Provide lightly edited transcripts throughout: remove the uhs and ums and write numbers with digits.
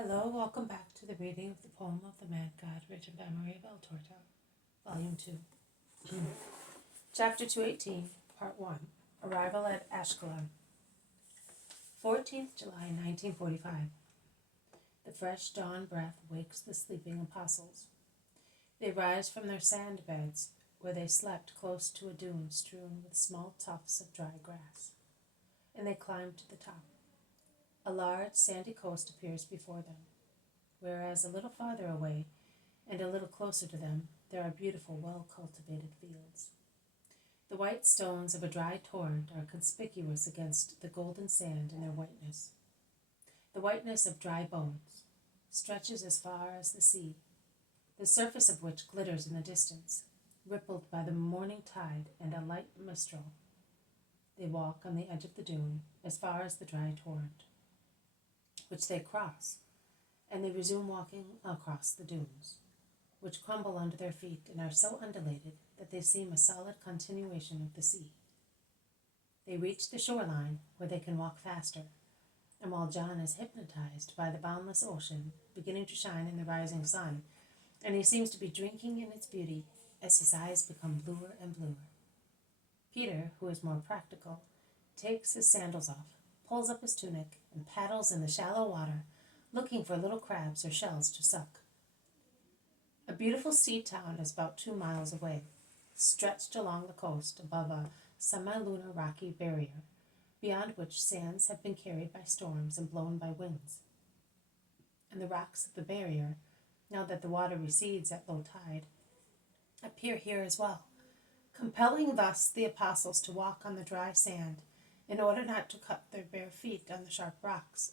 Hello, welcome back to the reading of the poem of the Mad God, written by Maria Valtorta, Volume 2. Chapter 218, Part 1, Arrival at Ashkelon. 14th July 1945. The fresh dawn breath wakes the sleeping apostles. They rise from their sand beds, where they slept close to a dune strewn with small tufts of dry grass, and they climb to the top. A large sandy coast appears before them, whereas a little farther away, and a little closer to them, there are beautiful, well-cultivated fields. The white stones of a dry torrent are conspicuous against the golden sand in their whiteness. The whiteness of dry bones stretches as far as the sea, the surface of which glitters in the distance, rippled by the morning tide and a light mistral. They walk on the edge of the dune as far as the dry torrent, which they cross, and they resume walking across the dunes, which crumble under their feet and are so undulated that they seem a solid continuation of the sea. They reach the shoreline, where they can walk faster, and while John is hypnotized by the boundless ocean beginning to shine in the rising sun, and he seems to be drinking in its beauty as his eyes become bluer and bluer, Peter, who is more practical, takes his sandals off, pulls up his tunic, and paddles in the shallow water, looking for little crabs or shells to suck. A beautiful sea town is about 2 miles away, stretched along the coast above a semi-lunar rocky barrier, beyond which sands have been carried by storms and blown by winds. And the rocks of the barrier, now that the water recedes at low tide, appear here as well, compelling thus the apostles to walk on the dry sand in order not to cut their bare feet on the sharp rocks.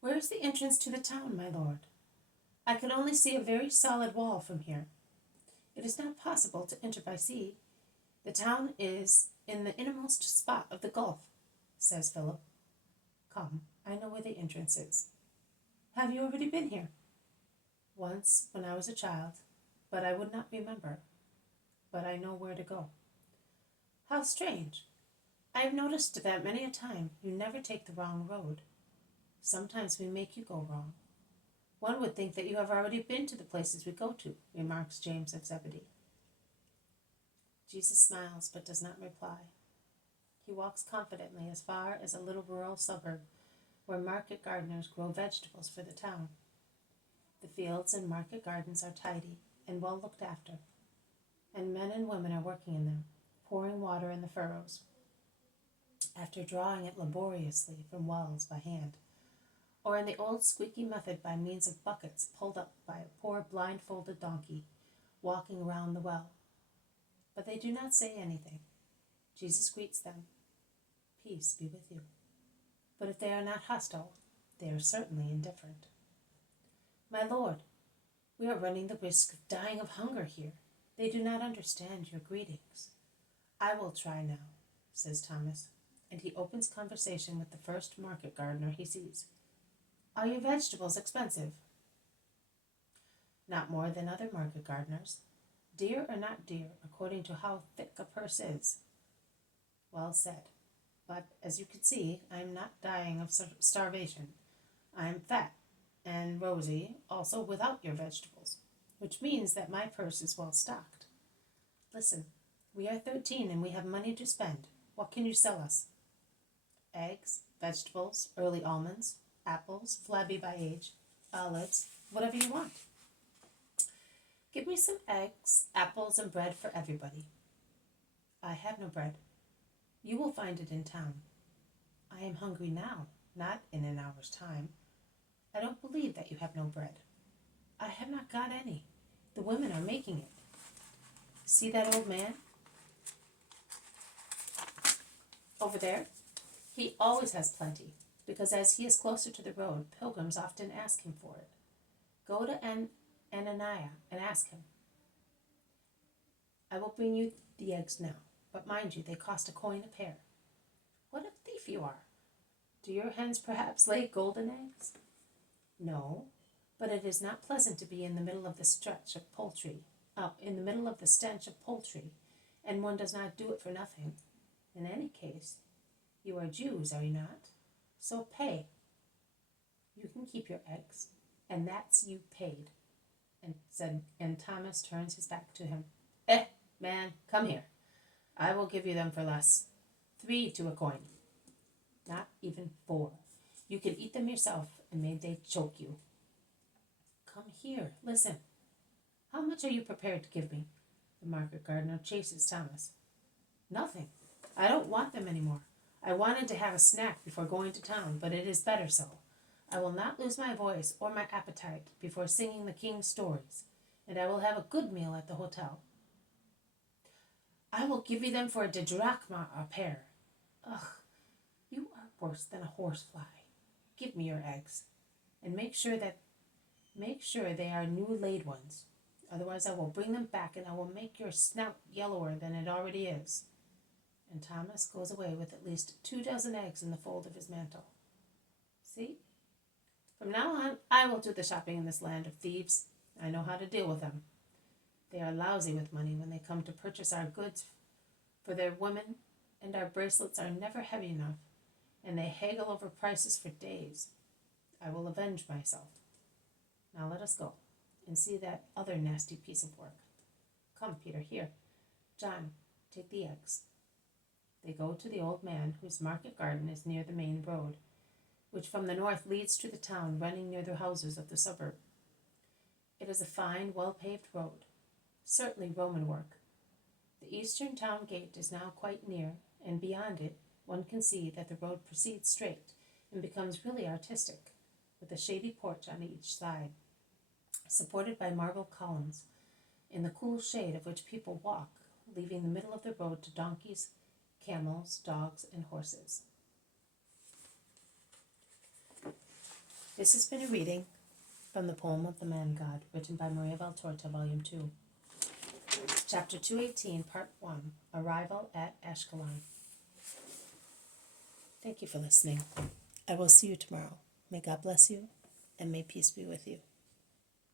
"Where is the entrance to the town, my lord? I can only see a very solid wall from here. It is not possible to enter by sea. The town is in the innermost spot of the gulf," says Philip. "Come, I know where the entrance is." "Have you already been here?" "Once, when I was a child, but I would not remember. But I know where to go." "How strange! I have noticed that many a time you never take the wrong road. Sometimes we make you go wrong. One would think that you have already been to the places we go to," remarks James of Zebedee. Jesus smiles but does not reply. He walks confidently as far as a little rural suburb where market gardeners grow vegetables for the town. The fields and market gardens are tidy and well looked after, and men and women are working in them, pouring water in the furrows, after drawing it laboriously from wells by hand, or in the old squeaky method by means of buckets pulled up by a poor blindfolded donkey walking around the well. But they do not say anything. Jesus greets them. "Peace be with you." But if they are not hostile, they are certainly indifferent. "My lord, we are running the risk of dying of hunger here. They do not understand your greetings." "I will try now," says Thomas, and he opens conversation with the first market gardener he sees. "Are your vegetables expensive?" "Not more than other market gardeners. Dear or not dear, according to how thick a purse is." "Well said. But, as you can see, I am not dying of starvation. I am fat and rosy, also without your vegetables, which means that my purse is well stocked. Listen, we are 13 and we have money to spend. What can you sell us?" "Eggs, vegetables, early almonds, apples, flabby by age, olives, whatever you want." "Give me some eggs, apples, and bread for everybody." "I have no bread." "You will find it in town." "I am hungry now, not in an hour's time." "I don't believe that you have no bread." "I have not got any. The women are making it. See that old man over there? He always has plenty, because as he is closer to the road, pilgrims often ask him for it. Go to Ananiah and ask him. I will bring you the eggs now, but mind you, they cost a coin a pair." "What a thief you are! Do your hens perhaps lay golden eggs?" "No, but it is not pleasant to be in the middle of the stench of poultry, and one does not do it for nothing. In any case, you are Jews, are you not? So pay." You can keep your eggs, and that's you paid. And Thomas turns his back to him. Man, come here. I will give you them for less. 3 to a coin. Not even 4. You can eat them yourself, and may they choke you. Come here, listen. How much are you prepared to give me? The market gardener chases Thomas. Nothing. I don't want them anymore. I wanted to have a snack before going to town, but it is better so. I will not lose my voice or my appetite before singing the king's stories, and I will have a good meal at the hotel. I will give you them for a drachma a pair. Ugh, you are worse than a horsefly. Give me your eggs, and make sure they are new laid ones. Otherwise I will bring them back, and I will make your snout yellower than it already is. And Thomas goes away with at least 24 eggs in the fold of his mantle. See? From now on, I will do the shopping in this land of thieves. I know how to deal with them. They are lousy with money when they come to purchase our goods for their women, and our bracelets are never heavy enough, and they haggle over prices for days. I will avenge myself. Now let us go and see that other nasty piece of work. Come, Peter, here. John, take the eggs. They go to the old man, whose market garden is near the main road, which from the north leads to the town, running near the houses of the suburb. It is a fine, well-paved road, certainly Roman work. The eastern town gate is now quite near, and beyond it one can see that the road proceeds straight and becomes really artistic, with a shady porch on each side, supported by marble columns, in the cool shade of which people walk, leaving the middle of the road to donkeys, camels, dogs, and horses. This has been a reading from the poem of the Man God, written by Maria Valtorta, Volume 2. Chapter 218, Part 1, Arrival at Ashkelon. Thank you for listening. I will see you tomorrow. May God bless you, and may peace be with you.